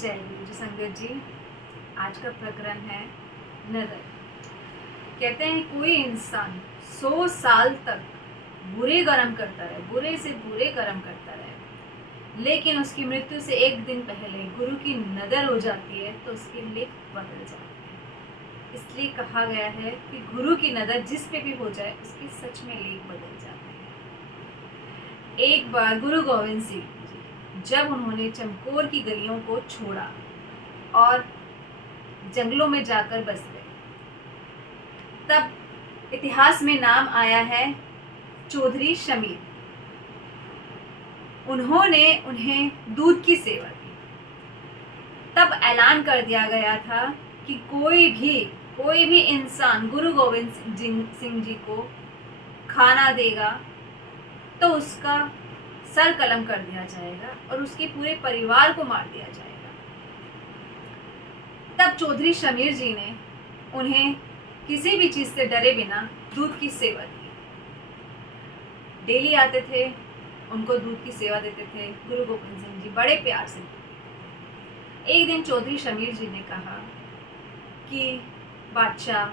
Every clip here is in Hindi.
जय गुरु जी संगत जी। आज का प्रकरण है नजर। कहते हैं कोई इंसान 100 साल तक बुरे कर्म करता रहे, बुरे से बुरे कर्म करता रहे, लेकिन उसकी मृत्यु से एक दिन पहले गुरु की नजर हो जाती है तो उसके लेख बदल जाते हैं। इसलिए कहा गया है कि गुरु की नजर जिस पे भी हो जाए उसके सच में लेख बदल जाते हैं। एक बार गुरु गोविंद सिंह जब उन्होंने चमकौर की गलियों को छोड़ा और जंगलों में जाकर बस गए, तब इतिहास में नाम आया है चौधरी शमीर। उन्होंने उन्हें दूध की सेवा दी। तब ऐलान कर दिया गया था कि कोई भी इंसान गुरु गोविंद सिंह जी को खाना देगा तो उसका सर कलम कर दिया जाएगा और उसके पूरे परिवार को मार दिया जाएगा। तब चौधरी शमीर जी ने उन्हें किसी भी चीज से डरे बिना दूध की सेवा दी। डेली आते थे, उनको दूध की सेवा देते थे। गुरु गोविंद सिंह जी बड़े प्यार से। एक दिन चौधरी शमीर जी ने कहा कि बादशाह,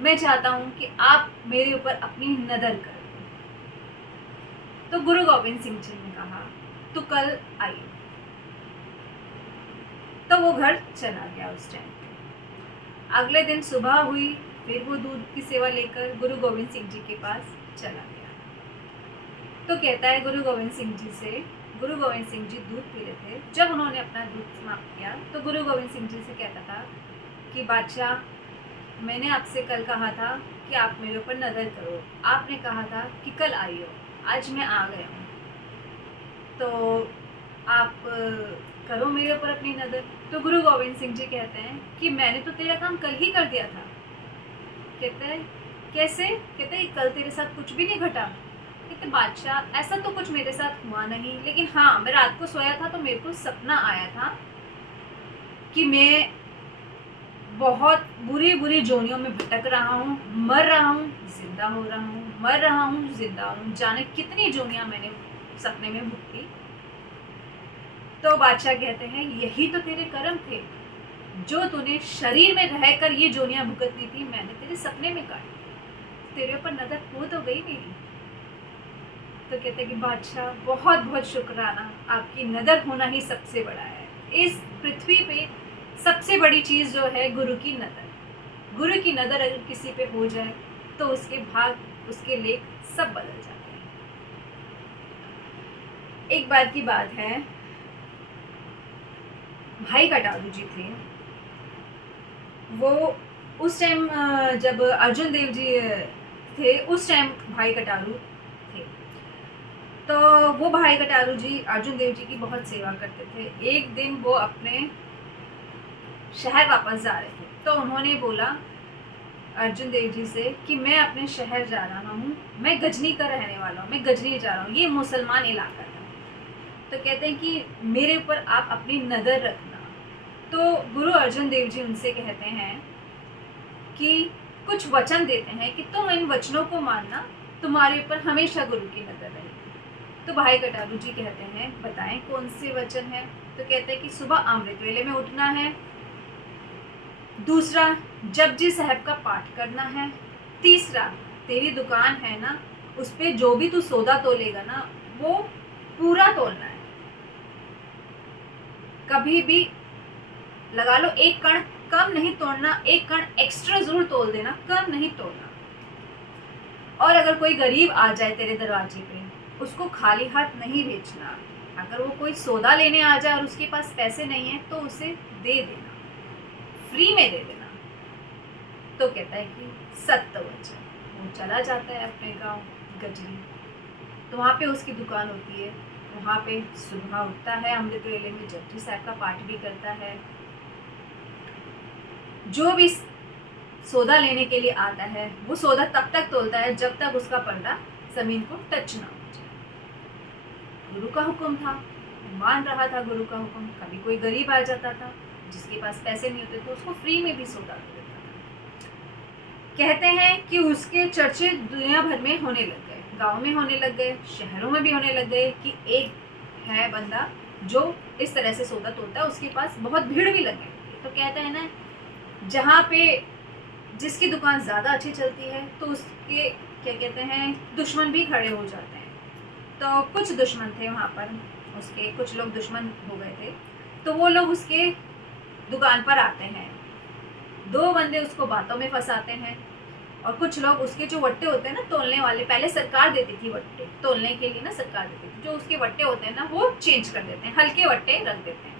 मैं चाहता हूं कि आप मेरे ऊपर अपनी नजर कर। तो गुरु गोविंद सिंह जी ने कहा तो कल आइए। तो वो घर चला गया। उस टाइम पे अगले दिन सुबह हुई, फिर वो दूध की सेवा लेकर गुरु गोविंद सिंह जी के पास चला गया। तो कहता है गुरु गोविंद सिंह जी से, गुरु गोविंद सिंह जी दूध पी रहे थे। जब उन्होंने अपना दूध समाप्त किया तो गुरु गोविंद सिंह जी से कहता था कि बादशाह, मैंने आपसे कल कहा था कि आप मेरे ऊपर नजर करो। आपने कहा था कि कल आइए, आज मैं आ गया हूँ, तो आप करो मेरे ऊपर अपनी नज़र। तो गुरु गोविंद सिंह जी कहते हैं कि मैंने तो तेरा काम कल ही कर दिया था। कहते हैं कैसे? कहते हैं कल तेरे साथ कुछ भी नहीं घटा। कहते बादशाह, ऐसा तो कुछ मेरे साथ हुआ नहीं, लेकिन हाँ, मैं रात को सोया था तो मेरे को सपना आया था कि मैं बहुत बुरी बुरी जोनियों में भटक रहा हूँ, मर रहा हूँ, जिंदा हो रहा हूँ, मर रहा हूँ, जिंदा हूँ, जाने कितनी जोनियां मैंने सपने में भुगती। तो बादशाह कहते हैं यही तो तेरे कर्म थे, जो तूने शरीर में रहकर ये जोनियां भुगतनी थी, मैंने तेरे सपने में काटी। तेरे ऊपर नजर हो तो गई मेरी। तो कहते हैं कि बादशाह, बहुत बहुत शुक्राना, आपकी नजर होना ही सबसे बड़ा है। इस पृथ्वी पे सबसे बड़ी चीज जो है गुरु की नजर। गुरु की नजर अगर किसी पे हो जाए तो उसके भाग, उसके लेख सब बदल जाते हैं। एक बार की बात है, भाई कटारू जी थे। वो उस टाइम जब अर्जुन देव जी थे, उस टाइम भाई कटारू थे। तो वो भाई कटारू जी अर्जुन देव जी की बहुत सेवा करते थे। एक दिन वो अपने शहर वापस जा रहे थे, तो उन्होंने बोला अर्जुन देव जी से कि मैं अपने शहर जा रहा हूँ, मैं गजनी का रहने वाला हूँ, मैं गजनी जा रहा हूँ, ये मुसलमान इलाका है। तो कहते हैं कि मेरे ऊपर आप अपनी नज़र रखना। तो गुरु अर्जुन देव जी उनसे कहते हैं कि कुछ वचन देते हैं कि तुम इन वचनों को मानना, तुम्हारे ऊपर हमेशा गुरु की नज़र रहेगी। तो भाई कटारू जी कहते हैं बताएं कौन से वचन है। तो कहते हैं कि सुबह अमृत वेले में उठना है, दूसरा जपजी साहब का पाठ करना है, तीसरा तेरी दुकान है ना, उस पे जो भी तू सौदा तोलेगा ना वो पूरा तोलना है, कभी भी लगा लो एक कण कम नहीं तोड़ना, एक कण एक्स्ट्रा जरूर तोल देना, कम नहीं तोड़ना। और अगर कोई गरीब आ जाए तेरे दरवाजे पे, उसको खाली हाथ नहीं भेजना। अगर वो कोई सौदा लेने आ जाए और उसके पास पैसे नहीं है तो उसे दे देना, फ्री में दे देना। तो कहता है कि सत्य वचन। वो चला जाता है अपने गांव गजनी। तो वहाँ पे उसकी दुकान होती है। वहाँ पे सुबह उठता है, अमृत वेले में जपजी साहब का पाठ भी करता है। जो भी सौदा लेने के लिए आता है वो सौदा तब तक तोलता है जब तक उसका पल्ला जमीन को टच ना हो जाए। गुरु का हुक्म था, मान रहा था गुरु का हुक्म। कभी कोई गरीब आ जाता था जिसके पास पैसे नहीं होते तो उसको फ्री में भी सौदा दे देता था। कहते हैं कि उसके चर्चे दुनिया भर में होने लग गए, गांव में होने लग गए, शहरों में भी होने लग गए कि एक है बंदा जो इस तरह से सोता तोता है उसके पास बहुत भीड़ भी लगी होती है। तो कहते हैं ना, जहाँ पे जिसकी दुकान ज़्यादा अच्छी चलती है तो उसके क्या कहते हैं दुश्मन भी खड़े हो जाते हैं। तो कुछ दुश्मन थे वहाँ पर, उसके कुछ लोग दुश्मन हो गए थे, तो वो लोग उसके दुकान पर आते हैं। 2 बंदे उसको बातों में फंसाते हैं और कुछ लोग उसके जो वट्टे होते हैं ना तोलने वाले, पहले सरकार देती थी वट्टे तोलने के लिए ना, सरकार देती थी, जो उसके वट्टे होते हैं ना वो चेंज कर देते हैं, हल्के वट्टे रख देते हैं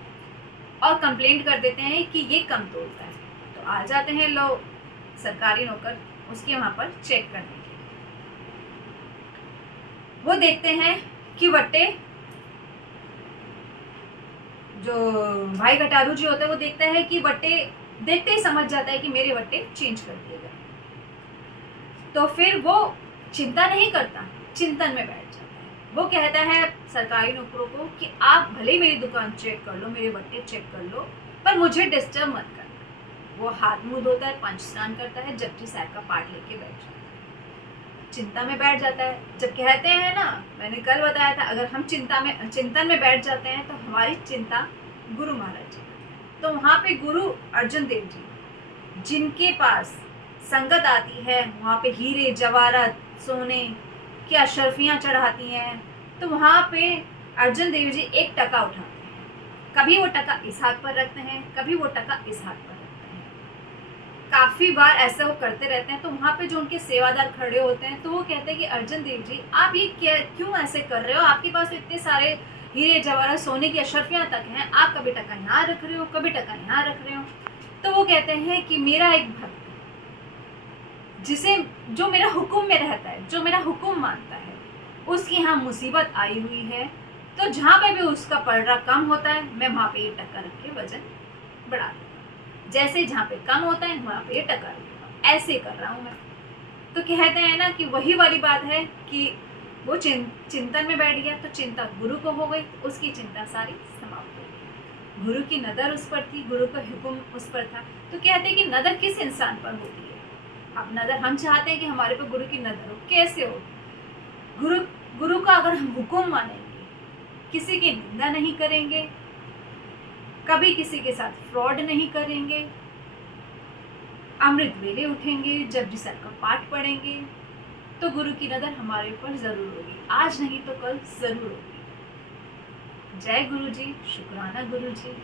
और कंप्लेंट कर देते हैं कि ये कम तोलता है। तो आ जाते हैं लोग सरकारी नौकर उसके वहाँ पर चेक करने के लिए। वो देखते हैं कि वट्टे, जो भाई गटारू जी होते हैं वो देखता है कि वट्टे, देखते ही समझ जाता है कि मेरे वट्टे चेंज कर दिए गए। तो फिर वो चिंता नहीं करता, चिंतन में बैठ जाता है। वो कहता है सरकारी नौकरों को कि आप भले ही मेरी दुकान चेक कर लो, मेरे वट्टे चेक कर लो, पर मुझे डिस्टर्ब मत करना। वो हाथ मुंह धोता है, पंच स्नान करता है, जपजी साहब का पाठ लेके बैठ जाता है, चिंता में बैठ जाता है। जब कहते हैं ना, मैंने कल बताया था, अगर हम चिंतन में बैठ जाते हैं तो हमारी चिंता गुरु महाराज जी, तो वहाँ पे गुरु अर्जुन देव जी जिनके पास संगत आती है, वहाँ पे हीरे जवाहरात सोने की अशर्फियाँ चढ़ाती हैं, तो वहाँ पे अर्जुन देव जी 1 टका उठाते हैं। कभी वो टका इस हाथ पर रखते हैं, कभी वो टका इस हाथ पर रखते हैं, काफ़ी बार ऐसा वो करते रहते हैं। तो वहाँ पे जो उनके सेवादार खड़े होते हैं तो वो कहते हैं कि अर्जुन देव जी आप ये क्यों ऐसे कर रहे हो, आपके पास तो इतने सारे हीरे जवाहरात सोने की अशर्फियाँ तक हैं, आप कभी टका यहाँ रख रहे हो, कभी टका यहाँ रख रहे हो। तो वो कहते हैं कि मेरा एक भक्त जिसे, जो मेरा हुक्म में रहता है, जो मेरा हुक्म मानता है, उसकी यहाँ मुसीबत आई हुई है, तो जहाँ पे भी उसका पलड़ा कम होता है मैं वहाँ पे ये टक्का रख के वजन बढ़ा देता हूँ, जैसे जहाँ पे कम होता है वहाँ पे ये टक्का रख देता हूँ, ऐसे कर रहा हूँ मैं। तो कहते हैं ना कि वही वाली बात है कि वो चिंतन में बैठ गया तो चिंता गुरु को हो गई, उसकी चिंता सारी समाप्त हो गई। गुरु की नज़र उस पर थी, गुरु का हुक्म उस पर था। तो कहते हैं कि नज़र किस इंसान पर होती है। अब नज़र हम चाहते हैं कि हमारे पर गुरु की नज़र हो, कैसे हो? गुरु का अगर हम हुक्म मानेंगे, किसी की निंदा नहीं करेंगे, कभी किसी के साथ फ्रॉड नहीं करेंगे, अमृत वेले उठेंगे, जपजी साहब का पाठ पढ़ेंगे, तो गुरु की नज़र हमारे ऊपर ज़रूर होगी, आज नहीं तो कल ज़रूर होगी। जय गुरु जी, शुक्राना गुरु जी।